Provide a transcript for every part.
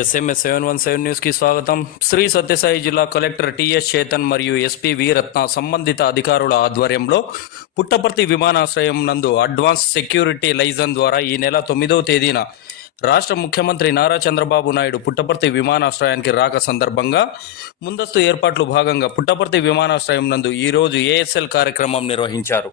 SMS seven one seven న్యూస్కి స్వాగతం. శ్రీ సత్యసాయి జిల్లా కలెక్టర్ టిఎస్ చేతన్ మరియు ఎస్పీ వీరత్న సంబంధిత అధికారుల ఆధ్వర్యంలో పుట్టపర్తి విమానాశ్రయం నందు అడ్వాన్స్ సెక్యూరిటీ లైజన్ ద్వారా ఈ నెల తొమ్మిదవ తేదీన రాష్ట్ర ముఖ్యమంత్రి నారా చంద్రబాబు నాయుడు పుట్టపర్తి విమానాశ్రయానికి రాక సందర్భంగా ముందస్తు ఏర్పాట్లు భాగంగా పుట్టపర్తి విమానాశ్రయం నందు ఈరోజు ఏఎస్ఎల్ కార్యక్రమం నిర్వహించారు.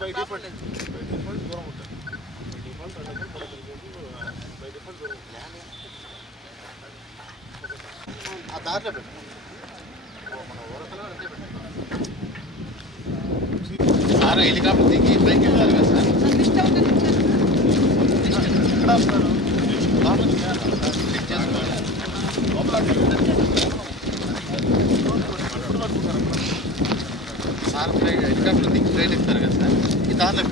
బై డిఫాల్ట్ బై డిఫాల్ట్ దూరం ఉంటుంది బై డిఫాల్ట్ అంటే బై డిఫాల్ట్ దూరం ఉంటుంది ఆ దారిలో పెట్టు మన ఊరకలో అంతే పెట్టు సార్ హెలికాప్టర్ దిగి పైకి వెళ్ళాలి కదా సార్ ఎక్కడ వస్తారు లోపల దిగాలి సార్ చెక్ చేసుకోవాలి లోపల సార్ ఫ్లైట్ హెలికాప్టర్ దిగి ట్రైన్ ఇస్తారు కదా సార్ ఈ దారిలో